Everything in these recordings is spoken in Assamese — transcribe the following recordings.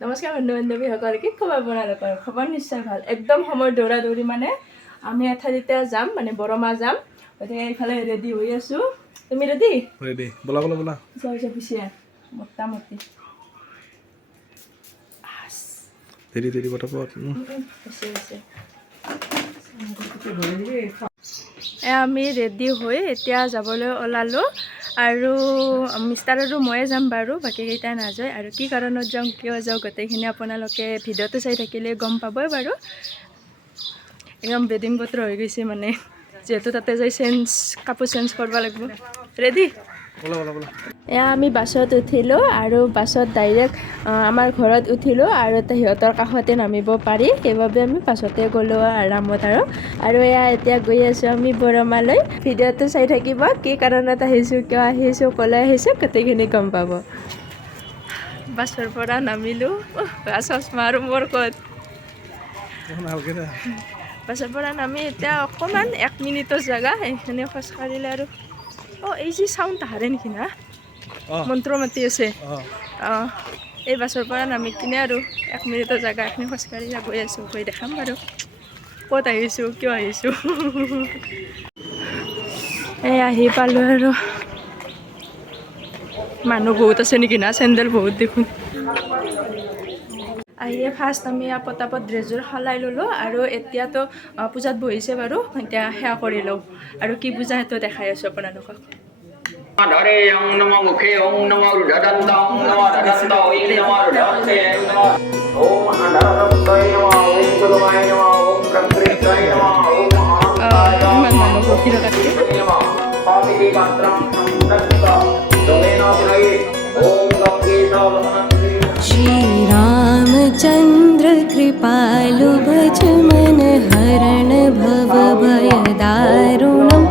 নমস্কাৰ বন্ধু বান্ধৱীসকল, কি খবৰ আপোনালোকৰ? খবৰ নিশ্চয় ভাল। একদম সময় দৌৰা দৌৰি মানে আমি এঠাইত এতিয়া যাম, মানে বৰমা যাম। গতিকে এইফালে ৰেডি হৈ আছোঁ। তুমি ৰেডি? ৰেডি। বলা বলা বলা। পিছে মোটামুটি দেৰি দেৰি পটাপট। আমি ৰেডি হৈ এতিয়া যাবলৈ ওলালোঁ আৰু মিষ্টাৰৰো ময়ে যাম বাৰু, বাকীকেইটা নাযায়। আৰু কি কাৰণত যাওঁ, কিয় যাওঁ, গোটেইখিনি আপোনালোকে ভিডিঅ'টো চাই থাকিলে গম পাবই বাৰু। একদম বেডিং পত্ৰ হৈ গৈছে মানে, যিহেতু তাতে যাই কাপোৰ চেঞ্জ কৰিব লাগিব। ৰেডি? এয়া আমি বাছত উঠিলোঁ আৰু বাছত ডাইৰেক্ট আমাৰ ঘৰত উঠিলোঁ আৰু সিহঁতৰ কাষতে নামিব পাৰি, সেইবাবে আমি বাছতে গ'লোঁ আৰামত। আৰু এয়া এতিয়া গৈ আছোঁ আমি বৰমালৈ। ভিডিঅ'টো চাই থাকিব, কি কাৰণত আহিছোঁ, কিয় আহিছোঁ, ক'লৈ আহিছোঁ, গোটেইখিনি গম পাব। বাছৰ পৰা নামিলোঁ। চশমা আৰু মোৰ ক'ত? বাছৰ পৰা নামি এতিয়া অকণমান 1 মিনিটৰ জেগা, এইখিনি খোজকাঢ়িলে আৰু এই যি চাউণ্ড আহাৰে নেকি না, মন্ত্ৰ মাতি আছে। এই বাছৰ পৰা নামি কিনে আৰু 1 মিনিটৰ জেগা এখিনি খোজকাঢ়ি গৈ আছোঁ। গৈ দেখাম বাৰু ক'ত আহিছোঁ, কিয় আহিছোঁ। এই আহি পালোঁ আৰু মানুহ বহুত আছে নেকি না, চেণ্ডেল বহুত দেখোন। আহিয়ে ফাৰ্ষ্ট আমি পটাপট ড্ৰেছযোৰ সলাই ল'লোঁ আৰু এতিয়াতো পূজাত বহিছে বাৰু, এতিয়া সেৱা কৰি লওঁ। আৰু কি পূজা সেইটো দেখাই আছোঁ আপোনালোকক। ধৰে ওং নম মুখে ওং নম ৰুধদন্ত ওং নম ৰুধদন্ত ওং নম ৰুধদন্তে ওং আধাৰদন্তই নম ওং গুৰুমায় নম ওং প্ৰকৃতায় নম ওং মহান্তায় নম পাপিতি পাত্রং সংদত্ত দমেন পুরয়ে ওং গঙ্গেশ श्री रामचंद्र कृपालु भज मन हरण भव भय दारुणं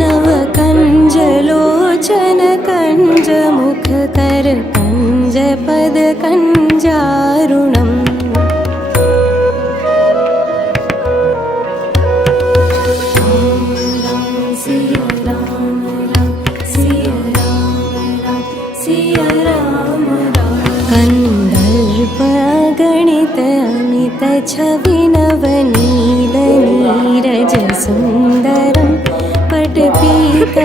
नव कंज लोचन कंज मुख कर कंज पद कंजारुणम् सिया राम राम सिया राम राम सिया राम राम कंदर्प गणित अमित छवि नवनील नीरज सुंदरम पटपीतमानहु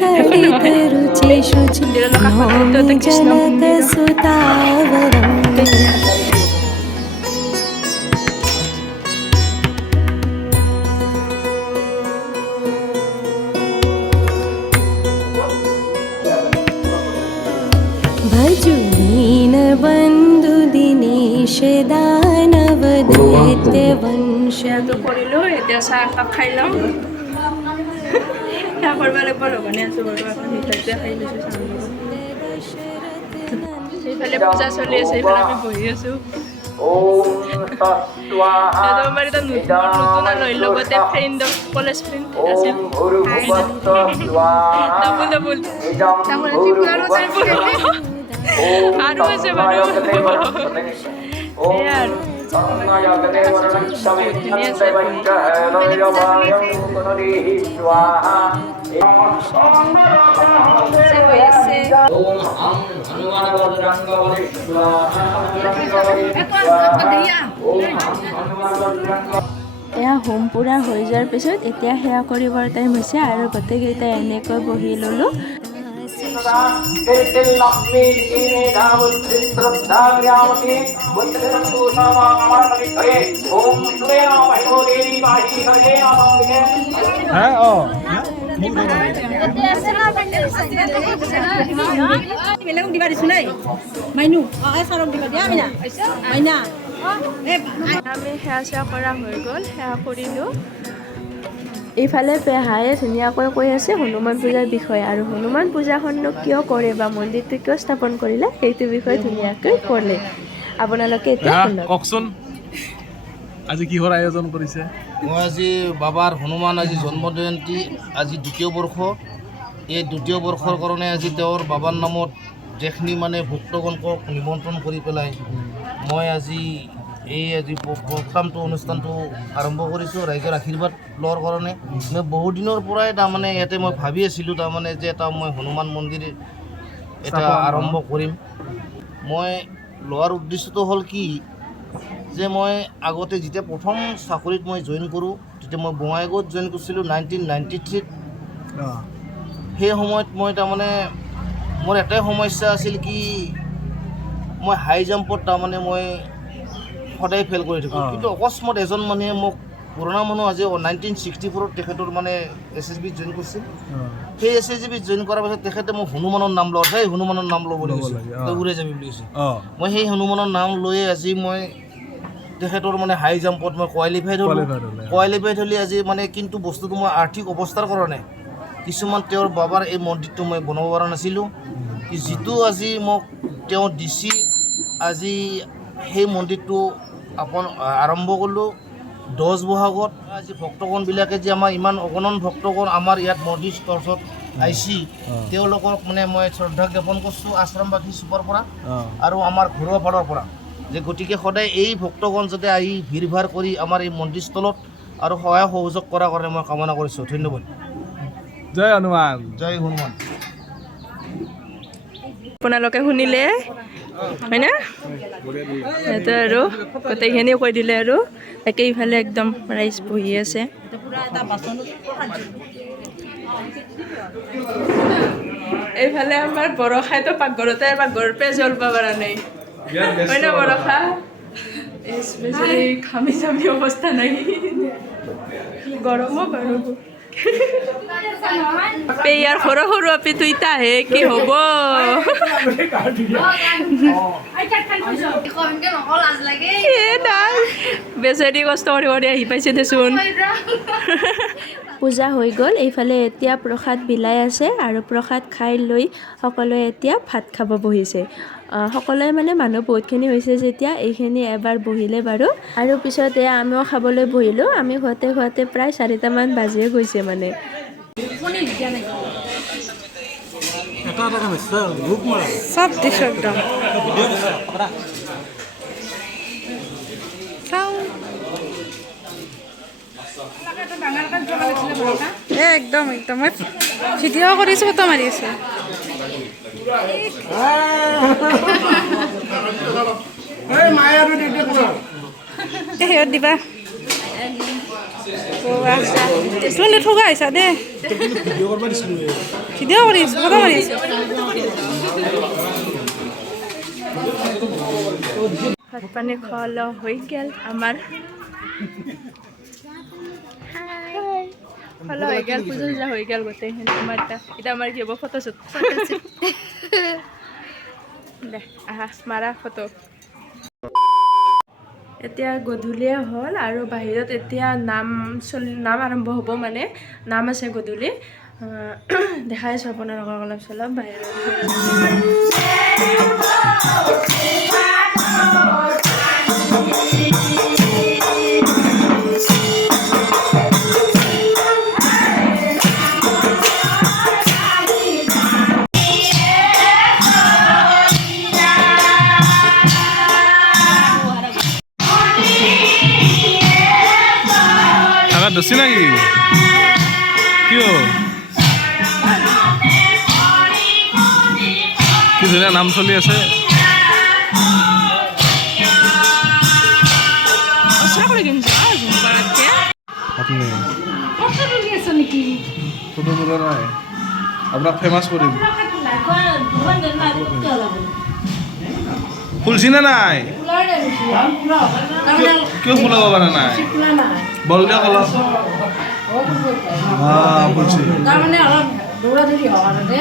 तडित रुचि शुचि नौमि जनक सुतावरम् भजु दीन बंधु दिनेश दानव दैत्य वंश। কৰিলোঁ, এতিয়া চাহ একাপ খাই লওঁ। সেয়া কৰিব লাগিব, লগনে আছোঁ বাৰু। এখন মিঠাইতে খাই লৈছোঁ চাহ। সেইফালে পূজা চলি আছে, সেইফালে আমি বহি আছোঁ। আমাৰ এতিয়া নতুন আলহীৰ লগতে ফ্ৰেণ্ডৰ কলেজ ফ্ৰেণ্ড আছিল। ডাবুল আৰু আছে বাৰু। সেয়া আৰু এয়া হোম পুৰা হৈ যোৱাৰ পিছত এতিয়া সেৱা কৰিবৰ টাইম হৈছে আৰু গোটেইকেইটাই এনেকৈ বহি ল'লোঁ। আমি সেৱা চেৱা কৰা হৈ গ'ল, সেৱা কৰিলোঁ। এইফালে পেহায়ে ধুনীয়াকৈ কৈ আছে হনুমান পূজাৰ বিষয়ে, আৰু হনুমান পূজাখননো কিয় কৰে বা মন্দিৰটো কিয় স্থাপন কৰিলে সেইটো বিষয়ে ধুনীয়াকৈ ক'লে। আপোনালোকে এতিয়া কওকচোন, আজি কিহৰ আয়োজন কৰিছে? মই আজি বাবাৰ হনুমান আজি জন্ম জয়ন্তী, আজি 2য় বৰ্ষ। এই 2য় বৰ্ষৰ কাৰণে আজি তেওঁৰ বাবাৰ নামত যেখিনি মানে ভক্তগণক নিমন্ত্ৰণ কৰি পেলাই মই আজি প্ৰথমটো অনুষ্ঠানটো আৰম্ভ কৰিছোঁ ৰাইজৰ আশীৰ্বাদ লোৱাৰ কাৰণে। মই বহুত দিনৰ পৰাই তাৰমানে ইয়াতে মই ভাবি আছিলোঁ তাৰমানে যে এটা মই হনুমান মন্দিৰ এটা আৰম্ভ কৰিম। মই লোৱাৰ উদ্দেশ্যটো হ'ল কি যে মই আগতে যেতিয়া প্ৰথম চাকৰিত মই জইন কৰোঁ তেতিয়া মই বঙাইগাঁৱত জইন কৰিছিলোঁ 1993 সেই সময়ত মই তাৰমানে মোৰ এটাই সমস্যা আছিল কি মই হাই জাম্পত তাৰমানে মই সদায় ফেইল কৰি থাকোঁ কিন্তু অকস্মাত এজন মানুহে মোক পুৰণা মানুহ আজি 1964 তেখেতৰ মানে SSBত জইন কৰিছিল সেই SSBত জইন কৰাৰ পাছত তেখেতে মোক হনুমানৰ নাম লওঁ সেই হনুমানৰ নাম ল'ব লাগিছিল তই উৰে যাবি বুলি কৈছে মই সেই হনুমানৰ নাম লৈয়ে আজি মই তেখেতৰ মানে হাই জাম্পত মই কোৱালিফাইড হ'লোঁ আজি মানে কিন্তু বস্তুটো মই আৰ্থিক অৱস্থাৰ কাৰণে কিছুমান তেওঁৰ বাবাৰ এই মন্দিৰটো মই বনাব পৰা নাছিলোঁ যিটো আজি মোক তেওঁ দিছি আজি সেই মন্দিৰটো আৰম্ভ কৰিলোঁ 10 বহাগত আজি ভক্তগণবিলাকে যে আমাৰ ইমান অগণন ভক্তগণ আমাৰ ইয়াত মন্দিৰ ষ্টৰ্চত আহিছি তেওঁলোকক মানে মই শ্ৰদ্ধা জ্ঞাপন কৰিছোঁ আশ্ৰমবাসী চুপাৰ পৰা আৰু আমাৰ ঘৰুৱা ফালৰ পৰা যে গতিকে সদায় এই ভক্তগণ যাতে আহি ভিৰ ভাৰ কৰি আমাৰ এই মন্দিৰস্থলত আৰু সহায় সহযোগ কৰাৰ কাৰণে মই কামনা কৰিছোঁ ধন্যবাদ জয় হনুমান জয় হনুমান আপোনালোকে শুনিলে হয়নে সেইটো আৰু গোটেইখিনি কৈ দিলে আৰু তাকে ইফালে একদম ৰাইজ বহি আছে এইফালে আমাৰ বৰষাইতো পাকঘৰতে পাকঘৰৰ পৰা জ্বলব পৰা নাই হয় না বৰষা স্পেচিয়েলি ঘামি চামি অৱস্থা নাই গৰমো বাৰু পেয়াৰ সৰু সৰু আপি তুই তাহে কি হ'ব বেচাৰি কষ্ট কৰি কৰি আহি পাইছে দেচোন পূজা হৈ গ'ল এইফালে এতিয়া প্ৰসাদ বিলাই আছে আৰু প্ৰসাদ খাই লৈ সকলোৱে এতিয়া ভাত খাব বহিছে সকলোৱে মানে মানুহ বহুতখিনি হৈছে যেতিয়া এইখিনি এবাৰ বহিলে বাৰু আৰু পিছত আমিও খাবলৈ বহিলোঁ আমি খুৱাতে প্ৰায় 4টামান বাজিয়ে গৈছে মানে সব দিছো একদম একদম একদম মই ভিডিঅ' কৰিছোঁ ফটো মাৰি আছোঁ সিহঁত দিবা তুমি ঠগা আহিছা দে ভিডিঅ' কৰি আছোঁ ফটো মাৰি আছোঁ ভাত পানী খোৱা লোৱা হৈ গ'ল আমাৰ খোৱা হৈ গ'ল পূজা চূজা হৈ গ'ল গোটেইখিনি আমাৰ এতিয়া আমাৰ কি হ'ব ফটোশ্বুট দে আহা মাৰা ফটো এতিয়া গধূলিয়ে হ'ল আৰু বাহিৰত এতিয়া নাম আৰম্ভ হ'ব মানে নাম আছে গধূলি দেখাই আছোঁ আপোনালোকক অলপ চলপ বাহিৰত দছি নাকি কিয় কি ধুনীয়া নাম চলি আছে ফটো তোলা নাই আপোনাক ফেমাছ কৰিম ফুলছি নে নাই কিয় ফুলাব পৰা নাই বল দিয়া কলা ফুলছি তাৰমানে অলপ দৌৰা দৌৰি হোৱা কাৰণে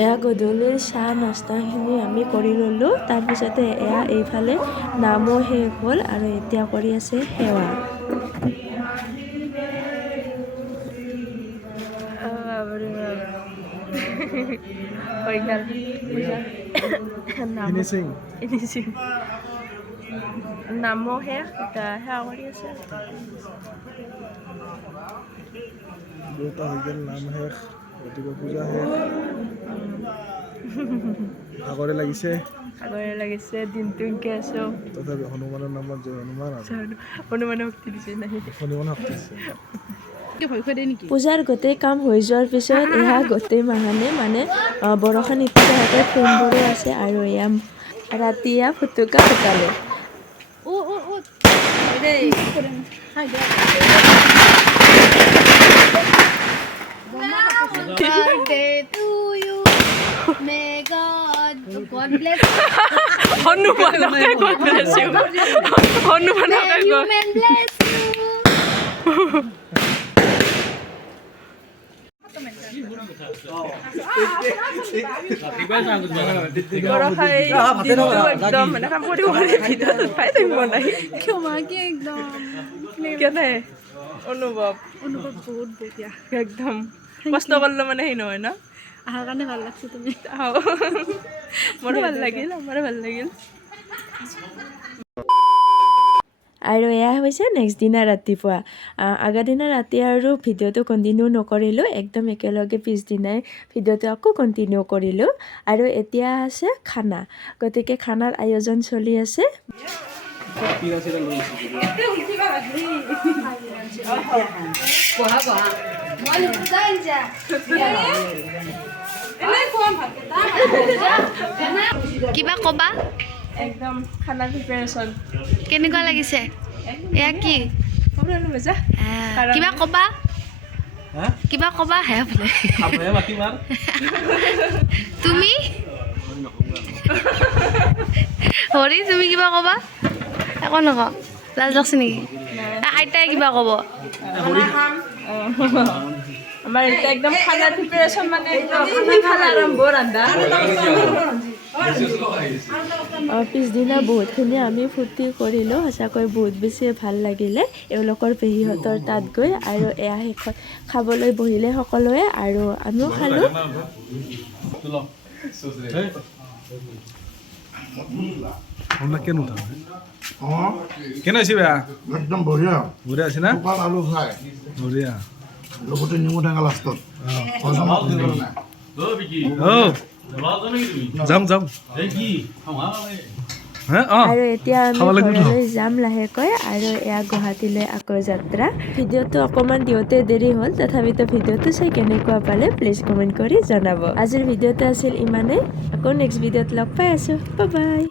এয়া গধূলিৰ চাহ নাস্তাখিনি আমি কৰি ল'লোঁ তাৰপিছতে এয়া এইফালে নামো শেষ হ'ল আৰু এতিয়া কৰি আছে সেৱা হৈ গ'ল পূজা নাম নামো শেষ এতিয়া সেৱা কৰি আছে দেউতা হৈ গ'ল নাম শেষ ৰাতিপুৱা পূজা শেষ ভাগৰে লাগিছে আগৰে লাগিছে দিনটো এনেকৈ আছোঁ তথাপি হনুমানৰ নামত জয় হনুমান আৰু হনুমানে শক্তি দিছে নাই হনুমান শক্তি আছে ভয় খুৱাই দিয়ে নেকি পূজাৰ গোটেই কাম হৈ যোৱাৰ পিছত এয়া গোটেই মাহানে মানে বৰষা নীতিৰ হাতত ফোনবোৰো আছে আৰু এয়া ৰাতি এয়া ফুটুকা ফুটালে Birthday to you. May God bless হনুমানকে God bless you হনুমানকে you. God May bless you. বৰষাই দিনটো একদম মানে কাম কৰি ভিতৰত পাই থাকিব নাই ক্ষমাকে একদম কেনে অনুভৱ বহুত বঢ়িয়া একদম কষ্ট কৰিলে মানে সেই নহয় ন আহাৰ কাৰণে ভাল লাগছে তুমি মোৰো ভাল লাগিল আমাৰো ভাল লাগিল আৰু এয়া হৈছে নেক্সট দিনা ৰাতিপুৱা আগৰ দিনা ৰাতি আৰু ভিডিঅ'টো কণ্টিনিউ নকৰিলোঁ একদম একেলগে পিছদিনাই ভিডিঅ'টো আকৌ কণ্টিনিউ কৰিলোঁ আৰু এতিয়া আছে খানা গতিকে খানাৰ আয়োজন চলি আছে কিবা ক'বা একদম খানা প্ৰিপেৰেশ্যন কেনেকুৱা লাগিছে এয়া কি মজা কিবা ক'বা কিবা ক'বা হে বোলে তুমি হৰি তুমি কিবা ক'বা একো নকওঁ লাজ লাগছে নেকি আইতাই কিবা ক'ব আমাৰ এতিয়া একদম খানা প্ৰিপেৰেশ্যন মানে একদম খানা আৰম্ভ ৰন্ধা পিছদিনা বহুতখিনি আমি ফূৰ্তি কৰিলোঁ সঁচাকৈ বহুত বেছি ভাল লাগিলে এওঁলোকৰ পেহীহঁতৰ তাত গৈ আৰু এয়া শেষত খাবলৈ বহিলে সকলোৱে আৰু আমিও খালোঁ কেন উঠা কেনে হৈছে বেয়া একদম বঢ়িয়া বঢ়িয়া আছে না শুকান আলু ফ্ৰাই বঢ়িয়া লগতে নেমু টেঙা লাষ্টত হজমত দিবলৈ নাই যাম যাম হে আৰু এতিয়া আমি খাব লাগিব ন? ঘৰলৈ যাম লাহেকৈ আৰু এয়া গুৱাহাটীলৈ আকৌ যাত্ৰা ভিডিঅ'টো অকণমান দিওঁতে দেৰি হ'ল তথাপিতো ভিডিঅ'টো চাই কেনেকুৱা পালে প্লিজ কমেণ্ট কৰি জনাব আজিৰ ভিডিঅ'টো আছিল ইমানেই আকৌ নেক্সট ভিডিঅ'ত লগ পাই আছোঁ বাই বাই